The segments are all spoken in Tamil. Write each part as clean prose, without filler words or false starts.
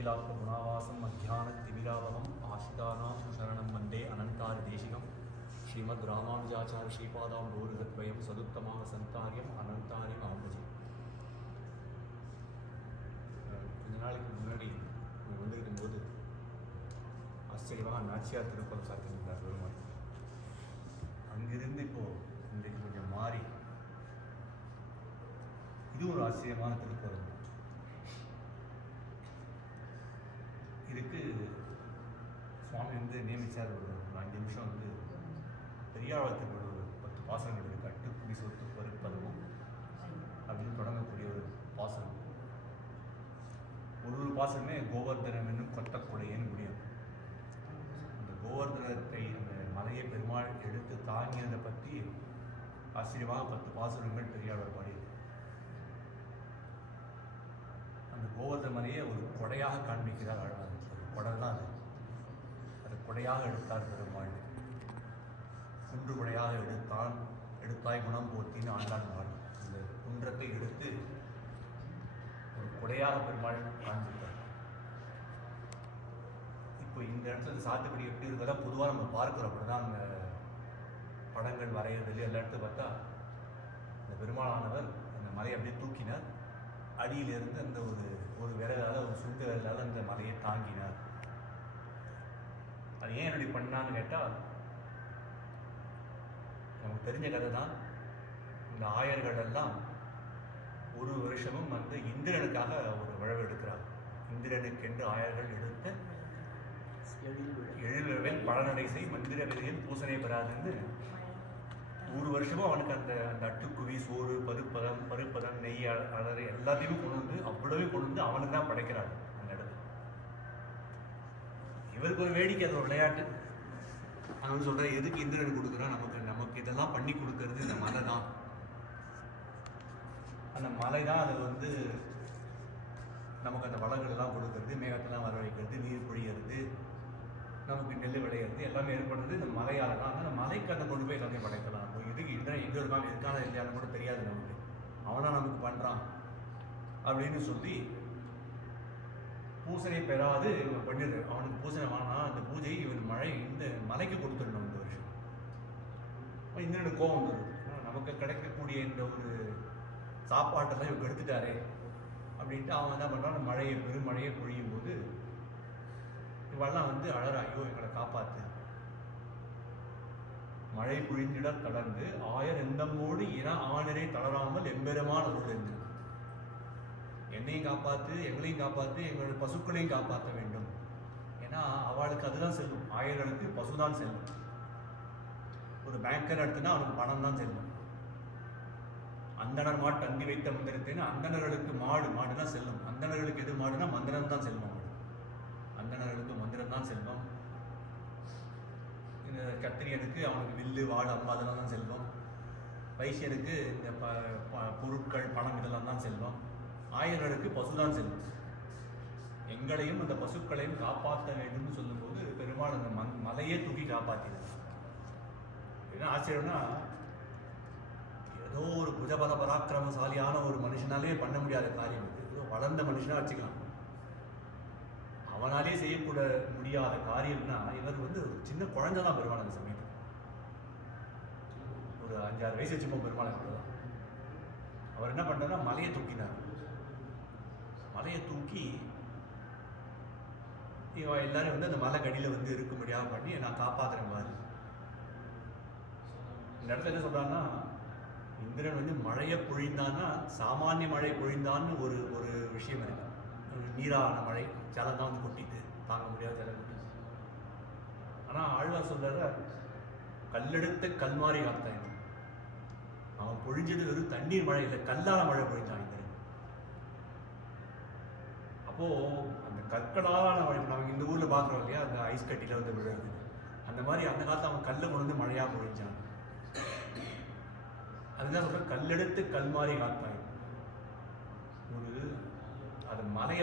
गुणावासं मध्याह्नतिमिरावहम् आशितानां शरणं वन्दे अनन्तारदेशिकं श्रीमद्रामानुजाचार्य श्रीपादाम्बोरुहद्वयं सदुत्तमाः सन्तार्यम् अनन्तार्यम् आम्बजे. கொஞ்ச நாளைக்கு முன்னாடி வந்திருக்கும்போது ஆச்சரியமாக நாச்சியார் திருக்குறள் சாத்தியிருந்தார் பெருமாள். அங்கிருந்து இப்போது இன்றைக்கு கொஞ்சம் மாறி இது ஒரு ஆச்சரியமான திருக்குறள். இதுக்கு சுவாமி நியமித்தார். ஒரு 5 நிமிஷம் பெரியாழ்வார் ஒரு 10 பாசனங்கள் இருக்குது. அட்டுக்குடி சொத்து பருப்பதவும் அப்படின்னு தொடங்கக்கூடிய ஒரு பாசனம். ஒரு பாசனமே கோவர்தனம் என்னும் கொட்டக்குடையன்னு முடியும். அந்த கோவர்தனத்தை அந்த மலையை பெருமாள் எடுத்து தாங்கியதை பற்றி ஆச்சரியமாக 10 பாசனங்கள் பெரியாழ்வார் பாடி. அந்த கோவர்தன மலையை ஒரு கொடையாக காண்பிக்கிறார் ஆழ்வார். கொடை தான் அது கொடையாக எடுத்தார் பெருமாள். குன்று கொடையாக எடுத்தாய் குணம் போத்தின்னு ஆண்டான் பாடி. அந்த குன்றத்தை எடுத்து ஒரு கொடையாக பெருமாள் காண்பித்தார். இப்போ இந்த இடத்துல சாத்துக்குடி எப்படி இருக்கிறதா பொதுவாக நம்ம பார்க்குறோம். அப்படிதான் அந்த படங்கள் வரைகிறதுல எல்லா இடத்துல பார்த்தா இந்த பெருமாளானவர் அந்த மலையை அப்படியே தூக்கினார். அடியிலிருந்து அந்த ஒரு விரலால் ஒரு சுண்டு விரலால் அந்த மலையை தாங்கினார். அது ஏன் என்னுடைய பண்ணான்னு கேட்டால் நமக்கு தெரிஞ்ச கதை தான். இந்த ஆயர்கள் எல்லாம் ஒரு வருஷமும் இந்திரனுக்காக ஒரு உழவு எடுக்கிறார். இந்திரனுக்கென்று ஆயர்கள் எடுத்த எழில்வேல் பழநடை செய் மந்திர விதையில் பூசனை பெறாதுன்னு ஒரு வருஷமும் அவனுக்கு அந்த அட்டுக்குவி சோறு பருப்பதம் நெய் அலறு எல்லாத்தையுமே அவ்வளவே கொண்டு வந்து அவனுக்கு தான் படைக்கிறாங்க அந்த இடத்துல. இவருக்கு ஒரு வேடிக்கை, அது ஒரு விளையாட்டு. அவன் சொல்ற எதுக்கு இந்திரன் கொடுக்குறான், நமக்கு இதெல்லாம் பண்ணி கொடுக்கறது இந்த மலை தான். அந்த மலை தான் அது நமக்கு அந்த வளங்கள் எல்லாம் கொடுக்கறது, மேகத்தெல்லாம் வர வைக்கிறது, நீர் பொழியறது, நமக்கு நெல் விளையிறது எல்லாமே ஏற்படுறது இந்த மலையால் தான். அந்த மலைக்கு அந்த கொண்டு போய் எல்லாத்தையும் படைக்கலாம். இதுக்கு இந்திரன் எங்கே இருக்காங்க இருக்கான இல்லையான்னு கூட தெரியாது நமக்கு. அவனா நமக்கு பண்ணுறான் அப்படின்னு சொல்லி பூசனை பெறாது இவன் பண்ணிடு. அவனுக்கு பூசனை வாங்கினா அந்த பூஜை இவன் இந்த மலைக்கு கொடுத்துடணும். இந்த வருஷம் இந்திரனுக்கு கோபம் வந்துடும். நமக்கு கிடைக்கக்கூடிய இந்த ஒரு சாப்பாட்டெல்லாம் இவங்க எடுத்துட்டாரே அப்படின்ட்டு அவன் என்ன பண்ணுறான், பெருமழையை பொழியும் போது இவெல்லாம் அழறா, ஐயோ எங்களை காப்பாத்து. மழை பொழிந்திட தளர்ந்து ஆயர் எந்தம்மோடு ஆணரை தளராமல் எம்பெருமான் அருள் என்று என்னையும் காப்பாத்து, எங்களையும் காப்பாத்து, எங்களுடைய பசுக்களையும் காப்பாற்ற வேண்டும். ஏன்னா அவளுக்கு அதுதான் செல்லும். ஆயர்களுக்கு பசுதான் செல்லும். ஒரு பேங்கர் எடுத்துன்னா அவனுக்கு பணம் தான் செல்லும். அந்தனர் மாட்டு அங்கி வைத்த மந்திரத்தின்னு அந்தனர்களுக்கு மாடு தான் செல்லும். அந்தனர்களுக்கு எது மாடுனா மந்திரம் தான் செல்வம். அந்தனர்களுக்கு மந்திரம் தான் செல்வம். இந்த கத்திரியனுக்கு அவனுக்கு வில்லு வாள் அம்பா அதெல்லாம் தான் செல்வம். வைசியனுக்கு இந்த பொருட்கள் பணம் இதெல்லாம் தான் செல்வம். ஆயர்களுக்கு பசுதான் செல்வம். எங்களையும் அந்த பசுக்களையும் காப்பாற்ற வேண்டும்னு சொல்லும்போது பெருமாள் அந்த மலையே தூக்கி காப்பாற்றினார். என்ன ஆச்சரியம்னா, ஏதோ ஒரு புஜபல பராக்கிரமசாலியான ஒரு மனுஷனாலே பண்ண முடியாத காரியம் இது. ஏதோ வளர்ந்த மனுஷனா வச்சுக்கலாம். அவனாலே செய்யக்கூட முடியாத காரியம்னா இவர் ஒரு சின்ன குழந்தை தான் பெருமாள். அந்த சமயத்தில் ஒரு 5-6 வயசு வச்சுப்போம் பெருமாள். தான் அவர் என்ன பண்ணார்னா மலையை தூக்கினார். மலையை தூக்கி இவன் எல்லாரும் அந்த மலை கடியில் இருக்க முடியாம பண்ணி நான் காப்பாற்றுறேன் மாதிரி. இந்த இடத்துல என்ன சொல்றான்னா, இந்திரன் மழையை பொழிந்தான்னா சாமானிய மழை பொழிந்தான்னு ஒரு விஷயம் இருக்கு. நீரான மழை ஜலம் தான் கொட்டிட்டு தாங்க முடியாத ஜலம் கொட்டிட்டு. ஆனால் ஆழ்வார் சொல்றாரு, கல்லெடுத்த கல்மாரி காத்தான். அவன் பொழிஞ்சது வெறும் தண்ணீர் மழை இல்லை, கல்லால மழை பொழிஞ்சான் இந்திரன். அப்போ அந்த கற்களாலான மழை நம்ம இந்த ஊர்ல பாக்குறோம் இல்லையா, அந்த ஐஸ் கட்டில விழுறது, அந்த மாதிரி அந்த காலத்துல அவன் கல்லை கொண்டு மழையா பொழிஞ்சான். அதுதான் சொல்ற கல்லெடுத்து கல்மாரி காத்தான். அது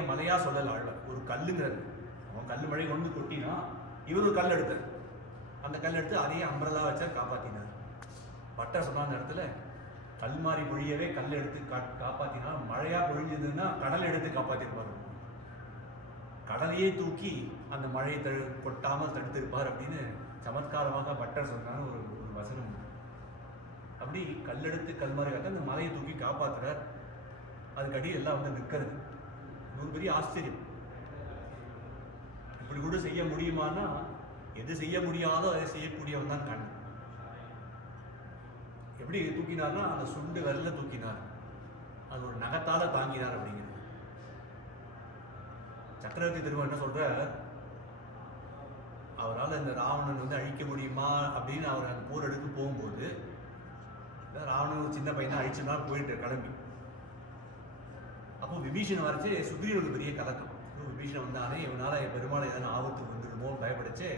மலையா சொல்லல ஆழ்வார். ஒரு கல்லுங்கிறது அவன் கல் மழை கொண்டு கொட்டினா இவர் ஒரு கல் எடுத்தார். அந்த கல் எடுத்து அதையே அம்பரலா வச்சா காப்பாத்தினார். பட்டர் சொன்ன அந்த இடத்துல கல்மாரி பொழியவே கல் எடுத்து காப்பாத்தினா, மழையா பொழிஞ்சதுன்னா கடல் எடுத்து காப்பாத்திருப்பாரு. கடலையே தூக்கி அந்த மழையை கொட்டாமல் தடுத்திருப்பார் அப்படின்னு சமத்காரமாக பட்டர் சொன்னான்னு ஒரு வசனம். அப்படி கல்லெடுத்து கல்மாரியாக அந்த மலையை தூக்கி காப்பாற்றுறார். அதுக்கடி எல்லாம் வந்து நிற்கிறது. ஒரு பெரிய ஆச்சரியம். இப்படி கூட செய்ய முடியுமானா எது செய்ய முடியாதோ அதை செய்யக்கூடியவன் தான் கண். எப்படி தூக்கினார்னா அந்த சுண்டு விரல தூக்கினார், அது ஒரு நகத்தால தாங்கினார் அப்படிங்கிறது. சக்கரவர்த்தி திருமணம் என்ன சொல்ற, அவரால் இந்த ராவணன் வந்து அழிக்க முடியுமா அப்படின்னு அவர் அந்த போர் எடுத்து போகும்போது, ராவணன் ஒரு சின்ன பையன் அழிச்சுனா போயிட்டு கிளம்பி. அப்போ விபீஷன் வரைச்சு சுக்ரீவனுக்கு பெரிய கலக்கம். விபீஷன் வந்தானே இவனால பெருமாளை எதனா ஆபத்து வந்துடுமோ பயப்படச்சு.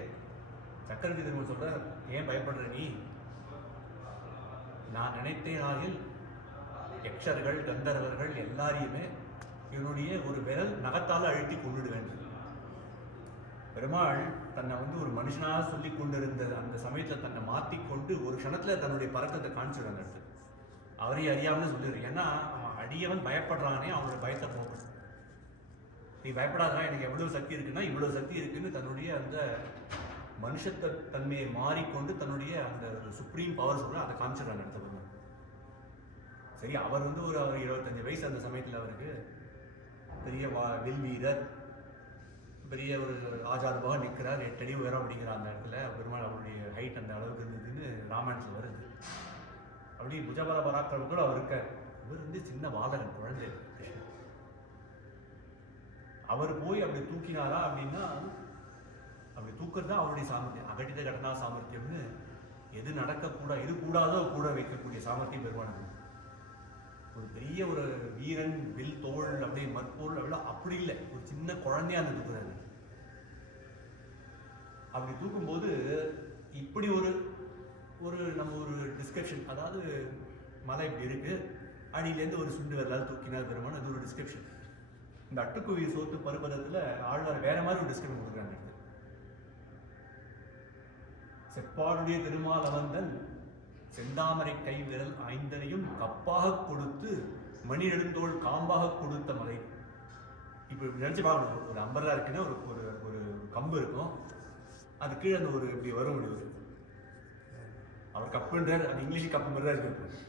சக்கரவர்த்தி திருமணம் சொல்ற, ஏன் பயப்படுற நீ? நான் நினைத்தேனாயில் யக்ஷர்கள் கந்தர்வர்கள் எல்லாரையுமே இவனுடைய ஒரு விரல் நகத்தால் அழுத்தி கொண்டுடுவேன். பெருமாள் தன்னை வந்து ஒரு மனுஷனாக சொல்லி கொண்டிருந்த அந்த சமயத்தில் தன்னை மாற்றிக்கொண்டு ஒரு க்ஷணத்தில் தன்னுடைய பறக்கத்தை காமிச்சிடுறாங்க. அடுத்து அவரையும் அறியாமல் சொல்லிடுறேன். ஏன்னா அவன் அடியவன் பயப்படுறானே, அவனோட பயத்தை போகணும். நீ பயப்படாதான், எனக்கு எவ்வளவு சக்தி இருக்குன்னா இவ்வளவு சக்தி இருக்குன்னு தன்னுடைய அந்த மனுஷத்த தன்மையை மாறிக்கொண்டு தன்னுடைய அந்த சுப்ரீம் பவர் சொல்ற அதை காமிச்சிடுறாங்க அடுத்த பெருமாள். சரி, அவர் வந்து ஒரு 25 வயசு அந்த சமயத்தில், அவருக்கு பெரிய வில் வீரர், பெரிய ஒரு ஆஜார்பாக நிற்கிறார், 8 அடி உயரம் அப்படிங்கிற அந்த இடத்துல பெருமாள் அவருடைய ஹைட் அந்த அளவுக்கு இருந்ததுன்னு ராமாயணத்தில் வருது. அப்படி புஜபல பராக்கிரமம் கூட அவர் இருக்கார். இவர் வந்து சின்ன பாலகன், குழந்தை கிருஷ்ணன். அவர் போய் அப்படி தூக்கினாரா அப்படின்னா, அப்படி தூக்குறது தான் அவருடைய சாமர்த்தியம். அகட்டித கடனா சாமர்த்தியம்னு எது நடக்கக்கூடாது, எது கூடாதோ கூட வைக்கக்கூடிய சாமர்த்தியம் பெருமானுக்கு. ஒரு பெரிய ஒரு வீரன், வில் தோள் அப்படியே மற்போல் அப்படிலாம் அப்படி இல்லை, ஒரு சின்ன குழந்தையா அந்த தூக்குறாரு. அப்படி தூக்கும்போது இப்படி ஒரு நம்ம ஒரு டிஸ்கிரிப்ஷன், அதாவது மலை இப்படி இருக்கு, அடியிலேருந்து ஒரு சுண்டு வரலாறு தூக்கினார் பெருமான், அது ஒரு டிஸ்கிரிப்ஷன். இந்த அட்டுக்குவி சோத்து பருவதத்தில் ஆழ்வார் வேற மாதிரி ஒரு டிஸ்கிரிப்ஷன் கொடுக்குறாங்க. செப்பாருடைய திருமாலவந்தன் செந்தாமரை கை விரல் 5 கப்பாக கொடுத்து மணி நெடுந்தோள் காம்பாக கொடுத்த மலை. இப்போ நினைச்சு பார்க்கணும், ஒரு அம்பர்லா இருக்குன்னா ஒரு ஒரு கம்பு இருக்கும், அது கீழே அந்த ஒரு இப்படி வரும் முடிவு. அவர் கப்புன்றார், அது இங்கிலீஷ் கப்பு மாதிரி தான் இருக்கு,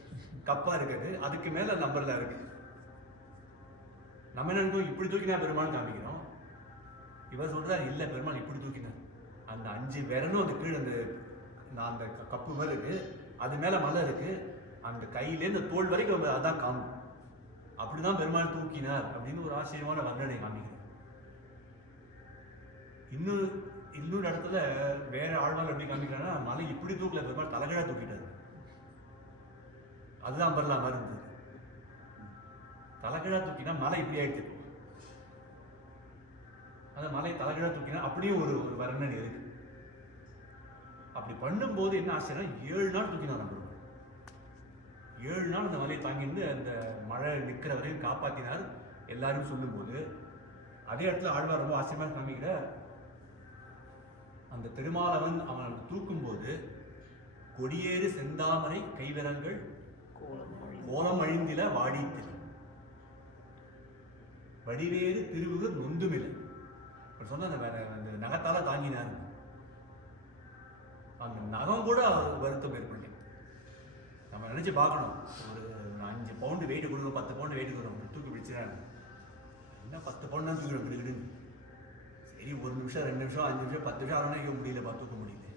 கப்பா இருக்காது, அதுக்கு மேல அந்த அம்பர்லா இருக்கு. நம்ம என்ன நினைக்கிறோம், இப்படி தூக்கினா பெருமாள் காமிக்கிறோம். இவர் சொல்றாரு இல்ல, பெருமாள் இப்படி தூக்கினார். அந்த 5 விரலும் அந்த கீழே அந்த கப்பு மாதிரி இருக்கு, அது மேல மலை இருக்கு, அந்த கையிலேருந்து தோல் வரைக்கும் அதான் காணும். அப்படிதான் பெருமாள் தூக்கினார் அப்படின்னு ஒரு ஆச்சரியமான வர்ணனை காமிக்கிறார். இன்னொரு இடத்துல வேற ஆழ்வார் எப்படி காமிக்கிறாங்கன்னா, மலை இப்படி தூக்கல, பெருமாள் தலைகீழா தூக்கிட்டாரு. அதுதான் பரலா மாதிரி இருந்தது. தலைகீழா தூக்கினா மலை இப்படி ஆயிடுச்சு. அந்த மலை தலைகீழா தூக்கினா அப்படியும் ஒரு வர்ணனை இருக்கு. அப்படி பண்ணும்போது என்ன ஆச்சரியம், 7 நாள் தூக்கினார் நம்ம. 7 நாள் அந்த மலையை தாங்கிட்டு அந்த மழை நிற்கிற வரையும் காப்பாற்றினார் எல்லாரும் சொல்லும்போது, அதே இடத்துல ஆழ்வார் ரொம்ப ஆச்சரியமாக காமிக்கிற, அந்த திருமாலவன் அவன் தூக்கும்போது கொடியேறு செந்தாமரை கைவிரங்கள் கோலம் அழிந்தில வாடித்தில் வடிவேறு திருவுகள் நொந்துமில்லை சொன்ன அந்த நகத்தால தாங்கினார். அந்த நகம் கூட வருத்தம் ஏற்படல. நம்ம நினைச்சு பார்க்கணும், ஒரு 5 பவுண்டு வெயிட் கொடுக்கணும், 10 பவுண்டு வெயிட் கொடுக்கணும், தூக்கி பிடிச்சிடாங்க. என்ன 10 பவுண்ட் தான் தூக்கிடும் கிடுக்கிடுன்னு. சரி, 1 நிமிஷம் 2 நிமிஷம் 5 நிமிஷம் 10 நிமிஷம் ஆனால் வைக்க முடியல, தூக்க முடியுது.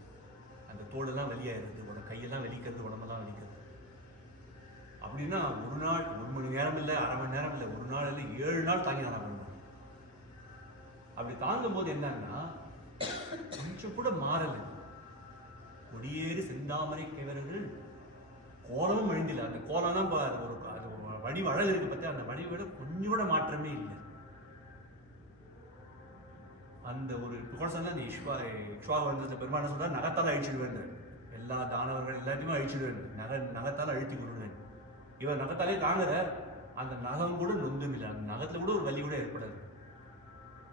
அந்த தோடெல்லாம் வெளியாயிருது, உடனே கையெல்லாம் வெளிக்கிறது, உடம்பெல்லாம் வெளிக்கிறது. அப்படின்னா ஒரு நாள் 1 மணி நேரம் இல்லை, அரை மணி நேரம் இல்லை, ஒரு நாள் இல்லை, 7 நாள் தாங்கினாங்க. அப்படி தாங்கும் போது என்னன்னா கொஞ்சம் கூட மாறலை. கொடியேறி செந்தாமரை கைவரங்கள் கோலமும் விழுந்தில்லை. அந்த கோலம் தான் ஒரு வடிவ அழகு இருக்கு பத்தி, அந்த வடிவோட கொஞ்சம் கூட மாற்றமே இல்லை. அந்த ஒரு புகழ்சன் தான் இஷ்வா வந்து பெருமான சொல்ற, நகத்தால் அழிச்சிடுவேன், எல்லா தானவர்கள் எல்லாத்தையுமே அழிச்சிடுவேன், நகத்தால் அழித்து கொள்வேன். இவர் நகத்தாலே தாங்குற, அந்த நகம் கூட நொந்தும் இல்லை, அந்த நகத்துல கூட ஒரு வலி கூட ஏற்படாது.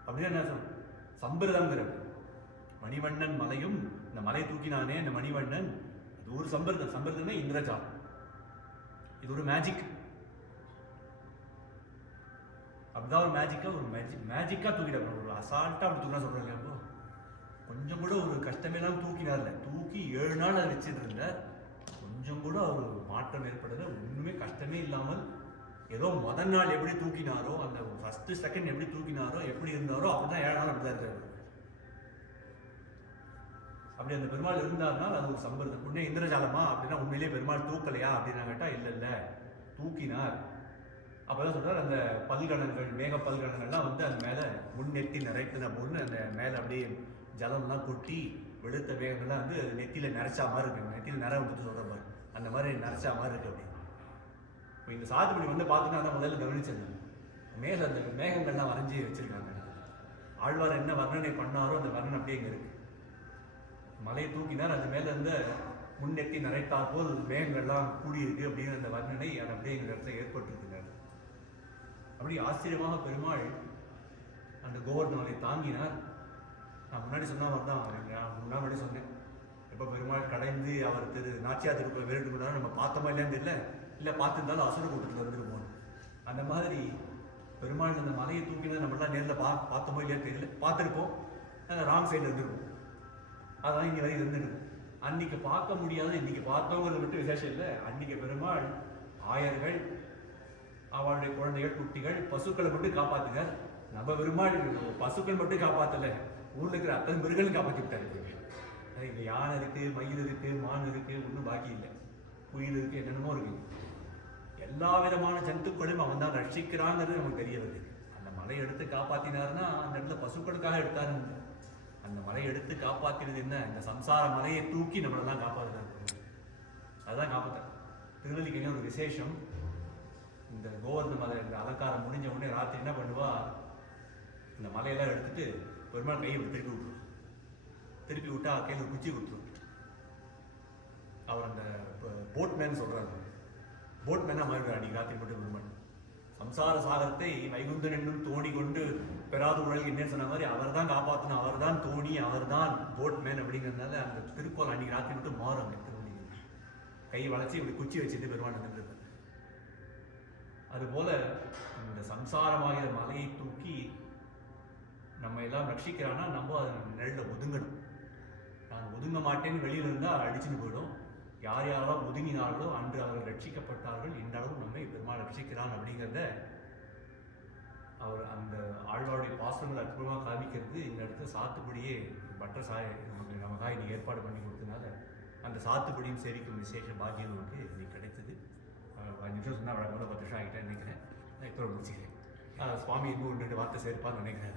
அப்படின்னா என்ன சொல்ற, சம்பிரதம்ங்கிற மணிவண்ணன் மலையும், இந்த மலையை தூக்கினானே இந்த மணிவண்ணன், இது ஒரு சம்பிரதம். சம்பிரதம்னா இந்திரஜாலம், இது ஒரு மேஜிக். அப்படிதான் ஒரு மேஜிக்காக தூக்கிட்டார். ஒரு அசால்ட்டாக அப்படி தூக்கினா சொல்கிறேன் இல்லையா, கொஞ்சம் கூட ஒரு கஷ்டமே இல்லாமல் தூக்கினார்ல. தூக்கி 7 நாள் அதை வச்சுட்டு இருந்தார். கொஞ்சம் கூட அவர் மாற்றம் ஏற்படலை. ஒன்றுமே கஷ்டமே இல்லாமல் ஏதோ முதல் நாள் எப்படி தூக்கினாரோ, அந்த ஃபஸ்ட்டு செகண்ட் எப்படி தூக்கினாரோ, எப்படி இருந்தாரோ அப்படிதான் 7 நாள் அப்படிதான் இருக்காரு. அப்படி அந்த பெருமாள் இருந்தார்னா அது ஒரு சம்பிரதம். உடனே இந்திரஜாலமா அப்படின்னா உண்மையிலேயே பெருமாள் தூக்கலையா அப்படின்னு கேட்டால் இல்லை தூக்கினார். அப்போதான் சொல்றார், அந்த பல்கணங்கள் மேக பல்கணங்கள்லாம் வந்து அந்த மேலே முன்னெத்தி நிறைக்குது அப்படின்னு அந்த மேலே அப்படியே ஜலம்லாம் கொட்டி வெளுத்த மேகங்கள்லாம் வந்து நெத்தியில் நிறைச்சா மாதிரி இருக்கு. நெத்தியில் நிற வந்துட்டு சொல்கிற மாதிரி அந்த மாதிரி நிறைச்சா மாதிரி இருக்கு. அப்படி இப்போ இந்த சாத்துக்குடி வந்து பார்த்தீங்கன்னா தான் முதல்ல கவனிச்சது, மேலே அந்த மேகங்கள்லாம் வரைஞ்சி வச்சிருக்காங்க. ஆழ்வார் என்ன வர்ணனை பண்ணாரோ அந்த வர்ணனை அப்படியே இங்கே இருக்கு. மலையை தூக்கினார், அது மேலே இருந்த முன்னெத்தி நிறைத்தாற் போல் மேகங்கள்லாம் கூடியிருக்கு அப்படின்னு அந்த வர்ணனை அது அப்படியே எங்கள் இடத்துல ஏற்பட்டுருக்குறாரு. அப்படி ஆச்சரியமாக பெருமாள் அந்த கோவர்தனமலை தாங்கினார். நான் முன்னாடி சொன்ன மாதிரி தான், நான் முன்னாடி சொன்னேன், எப்போ பெருமாள் கடைந்து அவர் நாச்சியா திருப்ப வேண்டும்னா நம்ம பார்த்தோமா இல்லையான்னு தெரியல, இல்லை பார்த்துருந்தாலும் அசுர கூட்டத்தில் வந்துருப்போம். அந்த மாதிரி பெருமாள் அந்த மலையை தூக்கினது நம்மளாம் நேரில் பார்த்தோமோ இல்லையான்னு தெரியல, பார்த்துருப்போம், ராங் சைடில் இருந்துருப்போம். அதான் இங்கே வரைக்கும் இருந்துருக்கு. அன்னைக்கு பார்க்க முடியாத இன்னைக்கு பார்த்தவங்கிறது மட்டும் விசேஷம் இல்லை. அன்னைக்கு பெருமாள் ஆயர்கள், அவளுடைய குழந்தைகள், குட்டிகள், பசுக்களை மட்டும் காப்பாத்துங்க. நம்ம பெருமாள் பசுக்கள் மட்டும் காப்பாற்றலை, ஊரில் இருக்கிற அத்தனை மிருகங்களும் காப்பாற்றி விட்டாரு. இங்கே யானை இருக்கு, மயில் இருக்கு, மான் இருக்கு, ஒன்றும் பாக்கி இல்லை, குயில் இருக்கு, என்னென்னமோ இருக்கு. எல்லா விதமான ஜந்துக்களையும் அவன் தான் ரட்சிக்கிறாங்கிறது நமக்கு தெரிய வருது. அந்த மலையை எடுத்து காப்பாற்றினாருன்னா அந்த இடத்துல பசுக்களுக்காக எடுத்தாருன்னு. அந்த மலையை எடுத்து காப்பாற்றினது என்ன, இந்த சம்சார மலையை தூக்கி நம்மளெல்லாம் காப்பாற்றுறாரு. அதுதான் காப்பாற்ற. திருவல்லிக்கேணி ஒரு விசேஷம். இந்த கோவர்தன மலை இந்த அலங்காரம் முடிஞ்ச உடனே ராத்திரி என்ன பண்ணுவா, இந்த மலையெல்லாம் எடுத்துட்டு பெருமாள் கையை திருப்பி விட்டுருவோம். திருப்பி விட்டா கையில் குச்சி கொடுத்துருவோம். அவர் அந்த போட்மேன் சொல்றாரு, போட்மேனா மாதிரி அன்னைக்கு ராத்திரி மட்டும் பெருமாள் சம்சார சாகரத்தை வைகுந்தன் என்னும் தோணி கொண்டு பெறாத உலகில் என்னன்னு சொன்ன மாதிரி அவர் தான் காப்பாற்றணும், அவர் தான் தோணி, அவர் தான் போட்மேன் அப்படிங்கிறதுனால அந்த திருக்கோள் அன்னைக்கு ராத்திரி மட்டும் மாறும். அந்த திருவள்ளிக்கேணி கை வளைச்சி இப்படி குச்சி வச்சுட்டு பெருமாள் நின்றுருப்பார். அதுபோல இந்த சம்சாரமாகிற மலையை தூக்கி நம்ம எல்லாம் ரட்சிக்கிறான்னா நம்ம அதை நிழல ஒதுங்கணும். நான் ஒதுங்க மாட்டேன்னு வெளியில் இருந்தால் அடிச்சுன்னு போயிடும். யார் யாரெல்லாம் ஒதுங்கினார்களோ அன்று அவர்கள் ரட்சிக்கப்பட்டார்கள், இன்றளவும் நம்மை பெருமாள் ரட்சிக்கிறான் அப்படிங்கிறத அவர் அந்த ஆழ்வாருடைய பாசனங்கள் அற்புதமாக காமிக்கிறது. இந்த இடத்துல சாத்துப்படியே பட்டர் நமக்காக இன்னைக்கு ஏற்பாடு பண்ணி கொடுத்ததுனால அந்த சாத்துப்படியும் சேவிக்கும் விசேஷ பாக்கியம் நமக்கு இன்னைக்கு கிடைத்தது. 5 நிமிஷம் சொன்னால் வழக்கமாக 10 நிமிஷம் ஆகிட்டேன்னு நினைக்கிறேன். நான் இப்போ முடிச்சுக்கிறேன். சுவாமி இன்னும் 2 வார்த்தை சேர்ப்பான்னு நினைக்கிறேன்.